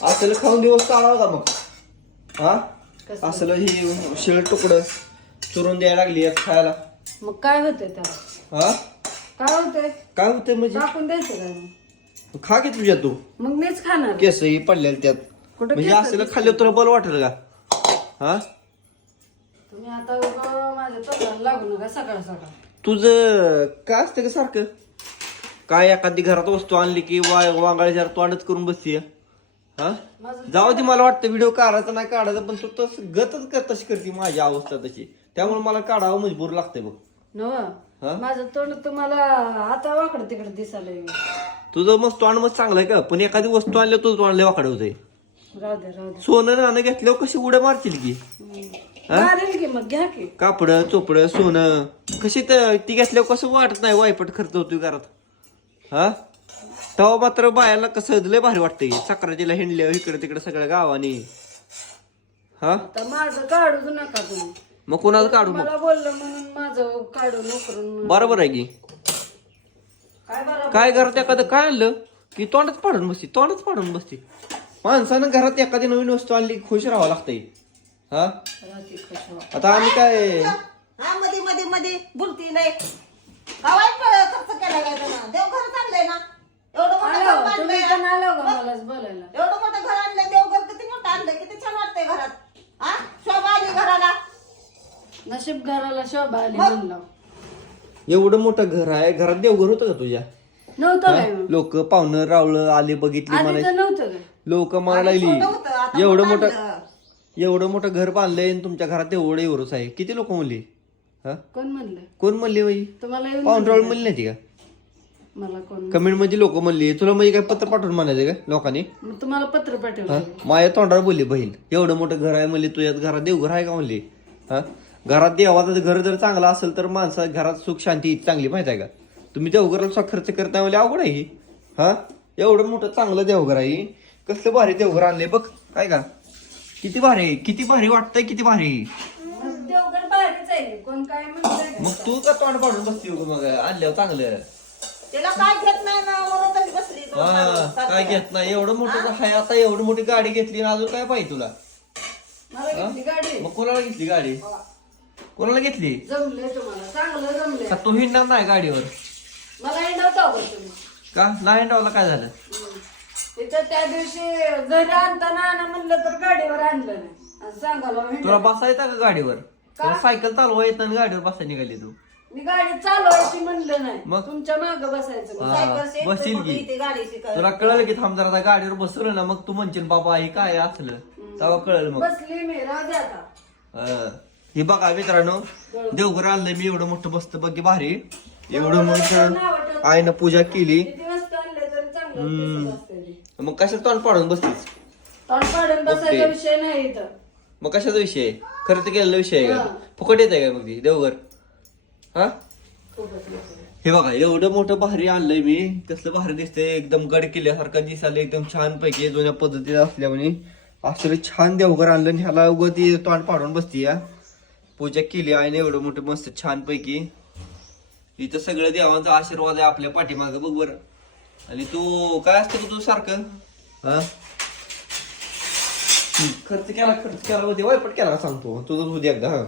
असलं खाऊन दिवस काढावा का मग. हा? कसं? असलं ही शिळ तुकडं चुरून द्यायला लागली यात खायला. मग काय होतंय त्याला? हा? काय होतंय? काय होतंय म्हणजे? टाकून द्यायचं काय मग? खा की तुझ्या तू. मग मीच खाणार. केसही पडलेले त्यात. कुठं म्हणजे केस असलं खाल्लं तुला बल वाटेल का? हा? तुम्ही आता माझ्या तोंडाला लागू नका सकाळ सकाळ. तुझं काय असतं का सारखं? काय एखादी घरात वस्तू आणली की वा वांगाळी जरा तोंडच करून बसती हा? जाऊ दे मला वाटतं व्हिडिओ काढायचा नाही काढायचा पण तू तसं गतच कर तशी करते माझी अवस्था तशी. त्यामुळे मला काढावं मजबूर लागतंय बघ. नव हा? माझं तोंड तुम्हाला आता वाकडं तिकडे दिसायला तुझं मग तोंड मग चांगलं आहे का? पण एखादी वस्तू आणली तुझं तोंड लय वाकडं होतंय. राहू राहू सोनं नाणं घेतल्यावर कशी उड्या मारशील की? हा? मारेल की मग घ्या की. कापड चोपड सोनं. कशी तर ती घेतल्यावर कसं वाटत नाही वायपट खर्च होतोय घरात. हा? तेव्हा मात्र बायाला कसं लय भारी वाटतंय. सक्राजीला हिंडल्यावर इकडे तिकडे सगळ्या गावाने. हा? आता माझं काढूच नका तुम्ही. मग कोणाला काढू मग? मला बोललं म्हणून माझं काढून उकरून. बरोबर आहे की. काय बरं? काय घरात एखादं काय आणलं की तोंडच पाडून बसती तोंडच पाडून बसती. माणसानं घरात एखादी नवीन वस्तू आणली की खुश राहावं लागतंय. हा? राहते खुश व्हा. आता आम्ही काय हा मध्ये मध्ये मध्ये. बोलती नाही. खर्च केला काय त्यानं देवघर आणलंय ना एवढं मोठं घर आलो तुम्ही बांधलंय पण आलो का मलाच बोलायला एवढं मोठं घर आणलंय देवघर किती मोठं आणलंय किती छान वाटतंय घरात हा शोभा आली घराला नशीब घराला शोभा आली म्हणलं एवढं मोठं घर आहे. घरात देवघर होतं का तुझ्या? नव्हतं काय मग लोक पाहुणं रावलं आले बघितली आधी मला तर नव्हतं काय लोक मला लागली. एवढं मोठं. एवढं मोठं घर बांधलंय आणि तुमच्या घरात एवढं एवढंच आहे. किती लोक म्हणली? हा? कोण म्हणलं? कोण म्हणली बाई? तुम्हाला येऊन पाहुणरावळ म्हणली. नाही का? मला कोण कमेंटमध्ये लोक म्हणली. तुला म्हणजे काय पत्र पाठवून म्हणायचं का लोकांनी? मग तुम्हाला पत्र हा? पाठवलं. माझ्या तोंडावर बोलली बहीण. एवढं मोठं घर आहे म्हणली तुझ्यात घरात देवघर आहे का म्हणली? हा? घरात देवाचं घर जर चांगलं असेल तर माणसा घरात सुख शांती चांगली माहिती आहे का? तुम्ही देवघराला खर्च करताय म्हणजे अवघड आहे ही. हा? एवढं मोठं चांगलं देवघर आहे ही. कसलं भारी देवघर आणलंय बघ काय का? किती भारी आहे, किती भारी वाटतंय किती भारी मग तू का तोंड पाडून बसती उगाच मग? आणल्यावर चांगलं. काय घेत नाही ना? बसली हा. काय घेत नाही? एवढं मोठं आहे आता एवढी मोठी गाडी घेतली आणि अजून काय पाहिजे तुला? मग कोणाला घेतली गाडी? कोणाला घेतली? जमले तुम्हाला. चांगलं जमले का तू हिंडणार नाही गाडीवर? मला तुम्ही. का? नाही हिंडावला काय झालं? तिथं त्या दिवशी घरी आणताना आणा म्हणलं तर गाडीवर आणलं नाही. आणि सांगायला मी तुला बसायचं का गाडीवर? तुला सायकल चालवा येत नाही गाडीवर बसायला निघाली तू. मी गाडी चालवायची म्हणलं नाही. मग? तुमच्या माग बसायचं. हा, बसील की. तुला कळलं की थांब जरा गाडीवर बसवलं ना मग तू म्हणशील बाबा हे काय असलं? तेव्हा कळलं मग. बसली मी. राहू दे आता. हा. हे बघा मित्रांनो देवघर आणलंय मी एवढं मोठं बसत बघ भारी. एवढं मोठं आईनं पूजा केली. तरी. मग कशाला तोंड पाडून बसतीस तोंड पाडून बसायचा विषय नाही इथं. मग कशाचा विषय? आहे खर्च केलेला विषय आहे का. फुकट येत आहे का मग ती? देवघर. हा. हे बघा एवढं मोठं भारी आणलंय मी. कसलं भारी दिसतंय. एकदम गड किल्ल्यासारखं दिसायला एकदम छान पैकी जुन्या पद्धतीने असल्यामुळे. असं छान देवघर आणलं आणि ह्याला उगं ती तोंड पाडून बसती या. पूजा केली आहे एवढं मोठं मस्त छान पैकी इथं सगळं देवांचा आशीर्वाद आहे आपल्या पाठीमाग बघ बरं. आणि तू काय असतं का तू सारखं? हा? खर्च केला खर्च केला. होते वायपट केला सांगतो? तुझं होते एकदा हा.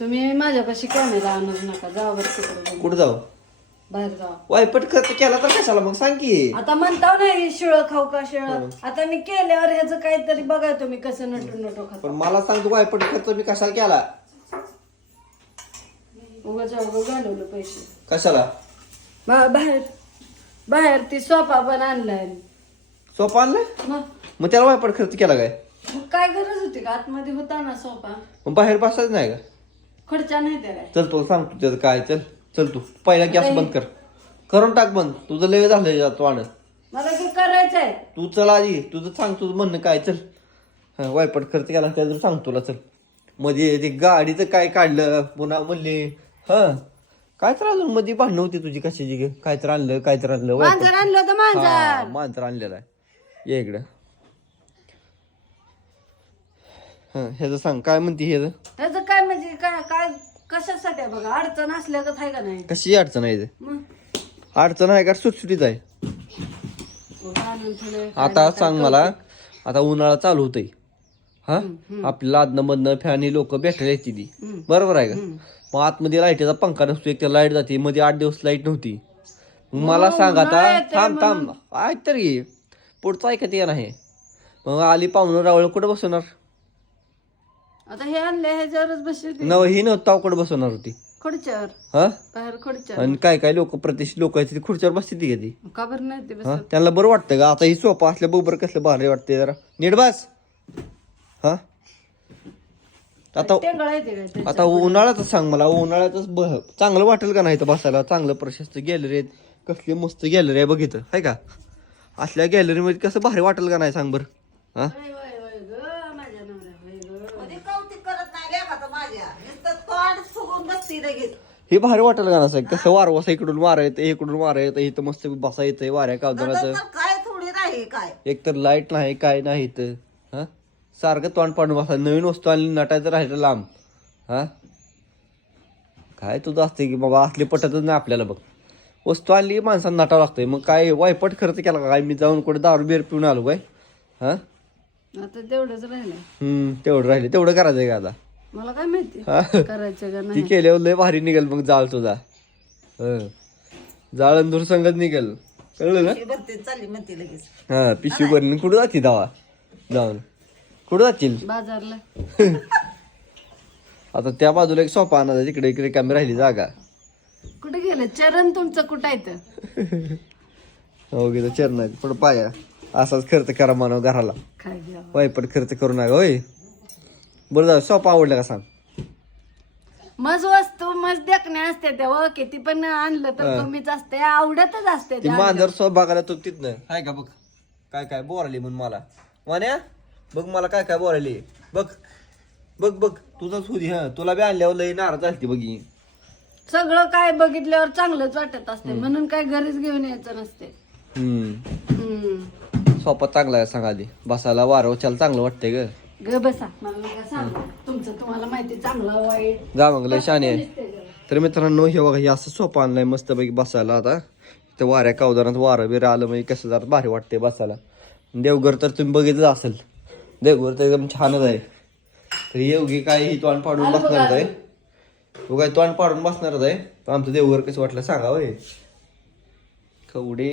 तुम्ही माझ्यापाशी कॅमेरा आणूच नका. बरं तिकडे कुठं जाऊ? बाहेर जावा वायपट खर्च केला तर कशाला मग? सांग की. आता म्हणता नाही शिळ खाऊ का शिळ? आता मी केल्यावर ह्याचं काहीतरी बघा तुम्ही कसं नटू नटू खाता. पण मला सांगतो वायपट खर्च मी कशाला केला? उगाच घालवलं पैसे. कशाला? बा- बाहेर बाहेर ती सोफा पण आणलाय. सोपा आणलाय? मग? मग त्याला वायपट खर्च केला काय? मग काय गरज होती का? आतमध्ये होता ना सोफा. मग बाहेर बसायचं नाही का? खर्चा नाही त्या काय चल तुला सांगतो त्याचं काय चल चल तू. पहिला गॅस बंद कर. करून टाक बंद. तुझं लय झालं तू आण मला ते करायचंय. तू चल आधी. तुझं सांग तुझं म्हणणं काय? चल. हा वायपट खर्च केला त्याचं सांग तुला चल. मध्ये ते गाडीचं काय काढलं? पुन्हा म्हणले हा. काय तर अजून मध्ये भांडणं होती तुझी कशाची ग? काय तर आणलं काय तर आणलं मांजर आणलं होतं मांजर. हा, मांजर आणलेला आहे. ये इकडं. हा ह्याचं सांग काय म्हणते ह्याचं ह्याचं काय म्हणजे काय काय कशासाठी आहे बघा? अडचण असल्यागत आहे का नाही? कशी अडचण आहे इथे? मग? अडचण आहे का? सुटसुटीत आहे. आणून ठेवलंय. आता सांग मला आता उन्हाळा चालू होतंय. हा? आपल्याला आदनं मधनं फॅन ही लोक भेटायला येते ती. बरोबर आहे का? मग आतमध्ये लाईटीचा पंखा नसतो एक लाइट जाते मध्ये आठ दिवस लाइट नव्हती. मग मला सांग आता थांब थांब. ऐक तर पुढचं ऐकत ये नाही मग आली पाहुणं रावळ कुठं बसवणार? आता हे आणले ह्याच्यावरच बसली नव ही नव्हता कुठं बसवणार होती? खुर्च्यावर. हा? बाहेर खुर्च्यावर. आणि काय काय लोक प्रतिष्ठित लोक आहेत ती खुर्च्यावर बसते ती कधी? का बरं नाही ते बस त्यांना बरं वाटतं का? आता ही सोपा असल्या बरोबर कसलं भारी वाटते जरा. नीट बस. हा? आता टेंगळा येते काय ते? आता उन्हाळ्यातच सांग मला उन्हाळ्यातच ब- चांगलं वाटेल का नाही इथं बसायला? चांगलं प्रशस्त गॅलरी आहेत. कसली मस्त गॅलरी आहे बघितलं आहे का? असल्या गॅलरीमध्ये कसं भारी वाटेल का नाही सांग बरं? हा? वय, वय, वय गं, माझ्या नवऱ्या, वय गं. कधी कौतिक करत नाही लेखाचं माझ्या. नुसतं तोंड फुगून बसती लगेच. हे भारी वाटेल का नाही कसं वारवासा इकडून वारा येतं इकडून वारा येतं इथं मस्त बसा येतंय वाऱ्या कावदाराचं तर काय थोडी नाही काय? एक तर लाइट नाही काय नाही इथं. हा? सारखं तोंड पाडून बसा. नवीन वस्तू आणली नटायचं राहिलं लांब. हा? काय तुझं असते की बाबा असली पटतच नाही आपल्याला बघ. वस्तू आणली की माणसांना नटावं लागतंय. मग काय वायपट खर्च केला का? काय मी जाऊन कुठे दारू बिर पिऊन आलो काय? हा? आता तेवढंच राहिलं हम्म तेवढं राहिले तेवढं करायचंय का आता? मला काय माहिती? हा? करायचं का ती नाही? केल्यावर लय भारी निघेल मग जाळ तुझा. हं. जाळ अंधूर संगत निघेल. कळलं ना? हे भरती चालली म्हणते लगेच. हा पिशवी भरून कुठं जाते दावा? जाऊन. कुठं जातील? बाजारला. आता त्या बाजूला एक सोपा आणा तिकडे इकडे कमी राहिली जागा. कुठे गेलं? चरण तुमचं कुठं आहे हो गेलं चरण पण पाया. असाच खर्च करा मानव घराला. काय घ्यावं वायपट खर्च करू नका होय. बरं जाऊ सोपा आवडला का सांग? मज वस्तू मज देखणे असते त्या व किती पण आणलं तर कमीच असते आवडतच असते ती मांजर सो बघायला तू तिथनं. हाय का बघ? काय काय बोराली म्हणून मला. मान्या? बघ मला काय काय बोराली बघ बघ बघ. तुझंच होती हा. तुला बी आणल्यावर लई नाराज झाली बघी सगळं काय बघितल्यावर चांगलंच वाटत असते. म्हणून काय घरीच घेऊन यायचं नसते. हम्म. हम्म. सोपा चांगला आहे सांग आधी. बसायला वारं उचाल चांगलं वाटतंय ग. ग बसा. मला नका सांगू. तुमचं तुम्हाला माहिती चांगला वाईट. जा मग लय शाने आहे. तर मित्रांनो हे बघा हे असं सोपं आणलंय मस्तपैकी बसायला आता. तर वाऱ्या कावदारात वारं बिरं आलं म्हणजे कसं जरा भारी वाटते बसायला. देवघर तर तुम्ही बघितलं असेल. देवघर तर एकदम छानच आहे. तर येवगी काय ही तोंड पाडून बसणारच आहे. तू काय तोंड पाडून बसणारच आहे. आमचं देवघर कसं वाटलं सांगा होय. कवडे.